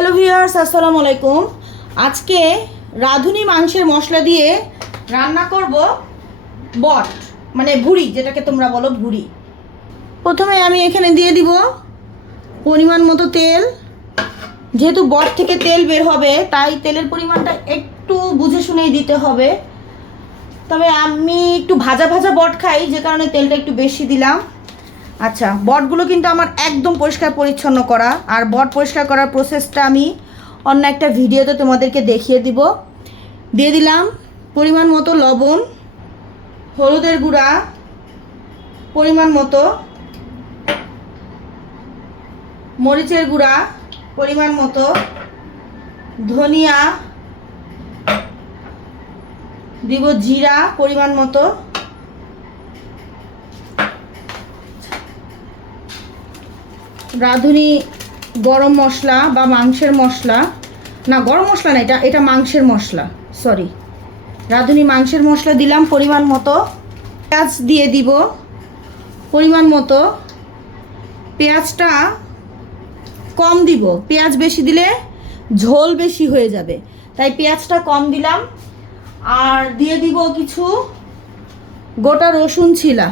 Hello viewers, আসসালামু আলাইকুম। আজকে রাঁধুনি মাংসের মশলা দিয়ে রান্না করব বট, মানে ভুড়ি, যেটাকে তোমরা বলো ভুড়ি। প্রথমে আমি এখানে দিয়ে দিব পরিমাণ মতো তেল। যেহেতু বট থেকে তেল বের হবে তাই তেলের পরিমাণটা একটু বুঝে শুনেই দিতে হবে। তবে আমি একটু ভাজা ভাজা বট খাই, যে কারণে তেলটা একটু বেশি দিলাম। আচ্ছা, বটগুলো কিন্তু আমার একদম পরিষ্কার পরিচ্ছন্ন করা, আর বট পরিষ্কার করার প্রসেসটা আমি অন্য একটা ভিডিওতে তোমাদেরকে দেখিয়ে দিব। দিয়ে দিলাম পরিমাণ মতো লবণ, হলুদের গুঁড়া পরিমাণ মতো, মরিচের গুঁড়া পরিমাণ মতো, ধনিয়া দিব, জিরা পরিমাণ মতো, রাঁধুনি গরম মশলা বা মাংসের মশলা, না গরম মশলা না, এটা মাংসের মশলা, সরি, রাঁধুনি মাংসের মশলা দিলাম পরিমাণ মতো। পেঁয়াজ দিয়ে দিব পরিমাণ মতো। পেঁয়াজটা কম দিব, পেঁয়াজ বেশি দিলে ঝোল বেশি হয়ে যাবে, তাই পেঁয়াজটা কম দিলাম। আর দিয়ে দিব কিছু গোটা রসুন ছিলা।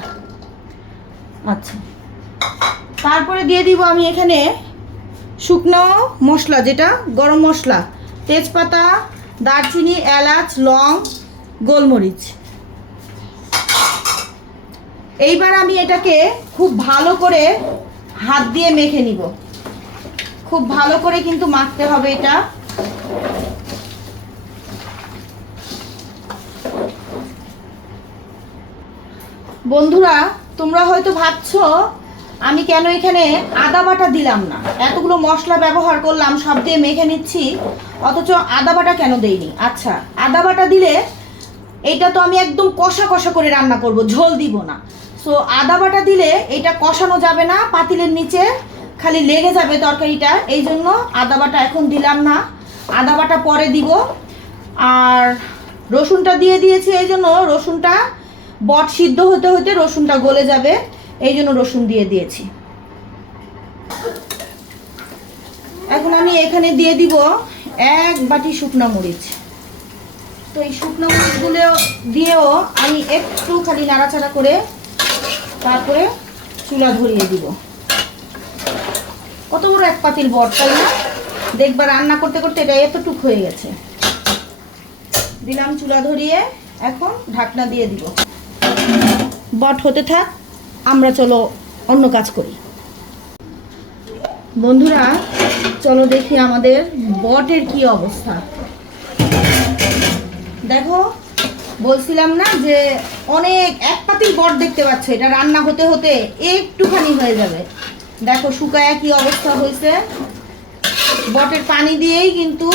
আচ্ছা, তারপরে দিয়ে দিব আমি এখানে শুকনো মশলা, যেটা গরম মশলা, তেজপাতা, দারচিনি, এলাচ, লং, গোলমরিচ। এইবার আমি এটাকে খুব ভালো করে হাত দিয়ে মেখে নিব। খুব ভালো করে কিন্তু মাখতে হবে এটা। বন্ধুরা, তোমরা হয়তো ভাবছো আমি কেন এখানে আদা বাটা দিলাম না, এতগুলো মশলা ব্যবহার করলাম, সব দিয়ে মেখে নিচ্ছি, অথচ আদা বাটা কেন দেইনি। আচ্ছা, আদা বাটা দিলে এটা তো আমি একদম কষা কষা করে রান্না করব, ঝোল দিব না। সো আদা বাটা দিলে এটা কষানো যাবে না, পাতিলের নিচে খালি লেগে যাবে তরকারিটা, এই জন্য আদা বাটা এখন দিলাম না, আদা বাটা পরে দিব। আর রসুনটা দিয়ে দিয়েছি, এই জন্য রসুনটা বট সিদ্ধ হতে হতে রসুনটা গলে যাবে, এই জন্য রসুন দিয়ে দিয়েছি। এখন আমি এখানে দিয়ে দিব 1 বাটি শুকনো মরিচ। তো এই শুকনো মরিচগুলো দিয়েও আমি একটু খালি নাড়াচাড়া করে তারপরে চুলা ধরিয়ে দিব। কত বড় এক পাতিল বট, তাই না? দেখবা রান্না করতে করতে এটা এতটুক হয়ে গেছে। দিলাম চুলা ধরিয়ে, এখন ঢাকনা দিয়ে দিব। বট হতে থাক, আমরা চলো অন্য কাজ করি। বন্ধুরা, চলো দেখি আমাদের বটের কি অবস্থা। দেখো, বলছিলাম না যে অনেক এক পাতিল বট দেখতে পাচ্ছ, এটা রান্না হতে হতে একটুখানি হয়ে যাবে। দেখো শুকায় কি অবস্থা হয়েছে। বটের পানি দিয়েই কিন্তু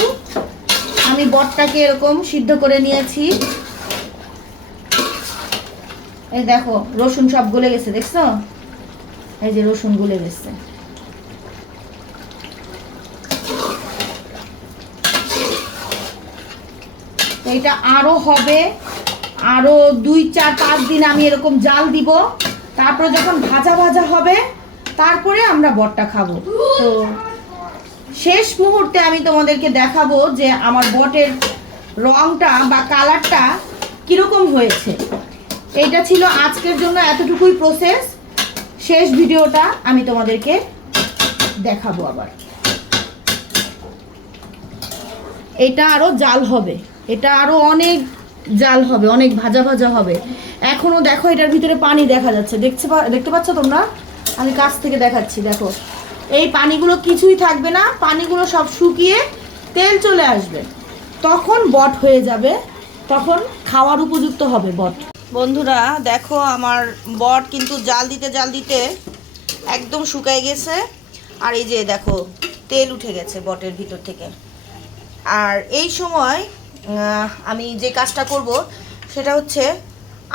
আমি বটটাকে এরকম সিদ্ধ করে নিয়েছি। এই দেখো রসুন সব গলে গেছে, দেখছো? এই যে রসুন গলে গেছে। এটা আরো হবে, আরো 2, 4, 5 দিন আমি এরকম জাল দিব। তারপরে যখন ভাজা ভাজা হবে তারপরে আমরা বটটা খাবো। তো শেষ মুহূর্তে আমি তোমাদেরকে দেখাবো যে আমার বটের রংটা বা কালারটা কিরকম হয়েছে। এইটা ছিল আজকের জন্য এতটুকুই প্রসেস। শেষ ভিডিওটা আমি তোমাদেরকে দেখাবো আবার। এটা আরো জাল হবে, এটা আরো অনেক জাল হবে, অনেক ভাজা ভাজা হবে। এখনো দেখো এটার ভিতরে পানি দেখা যাচ্ছে, দেখতে পাচ্ছ তোমরা? আমি কাছ থেকে দেখাচ্ছি, দেখো এই পানিগুলো কিছুই থাকবে না, পানিগুলো সব শুকিয়ে তেল চলে আসবে, তখন বট হয়ে যাবে, তখন খাওয়ার উপযুক্ত হবে বট। বন্ধুরা দেখো, আমার বট কিন্তু জাল দিতে একদম শুকায় গেছে। আর এই যে দেখো তেল উঠে গেছে বটের ভিতর থেকে। আর এই সময় আমি যে কাজটা করব সেটা হচ্ছে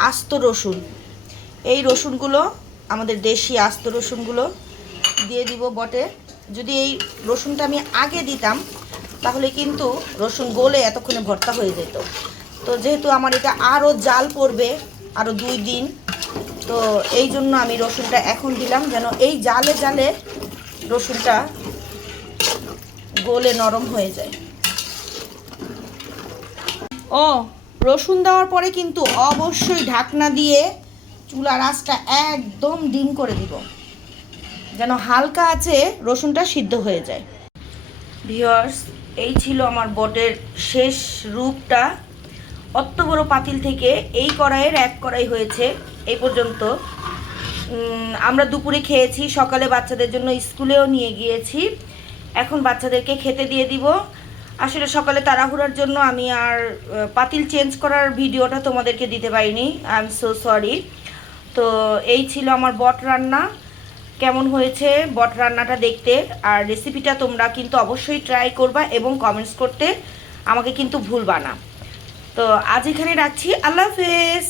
আস্ত রসুন। এই রসুনগুলো, আমাদের দেশি আস্ত রসুনগুলো দিয়ে দিব বটে। যদি এই রসুনটা আমি আগে দিতাম তাহলে কিন্তু রসুন গলে এতক্ষণে ভর্তা হয়ে যেত। তো যেহেতু আমার এটা আরও জাল পড়বে আরও 2 দিন, তো এই জন্য আমি রসুনটা এখন দিলাম, যেন এই জালে জালে রসুনটা গলে নরম হয়ে যায়। ও রসুন দেওয়ার পরে কিন্তু অবশ্যই ঢাকনা দিয়ে চুলার আঁচটা একদম ডিম করে দিব, যেন হালকা আছে রসুনটা সিদ্ধ হয়ে যায়। ভিউয়ার্স, এই ছিল আমার বটের শেষ রূপটা। অত বড় পাতিল থেকে এই কড়াইয়ের এক কড়াই হয়েছে এই পর্যন্ত। আমরা দুপুরে খেয়েছি, সকালে বাচ্চাদের জন্য স্কুলেও নিয়ে গিয়েছি। এখন বাচ্চাদেরকে খেতে দিয়ে দিব। আসলে সকালে তাড়াহুড়ার জন্য আমি আর পাতিল চেঞ্জ করার ভিডিওটা তোমাদেরকে দিতে পারিনি, আই এম সো সরি। তো এই ছিল আমার বট রান্না। কেমন হয়েছে বট রান্নাটা দেখতে, আর রেসিপিটা তোমরা কিন্তু অবশ্যই ট্রাই করবা এবং কমেন্টস করতে আমাকে কিন্তু ভুলবা না। তো আজ এখানে রাখছি, আল্লাহ হাফেজ।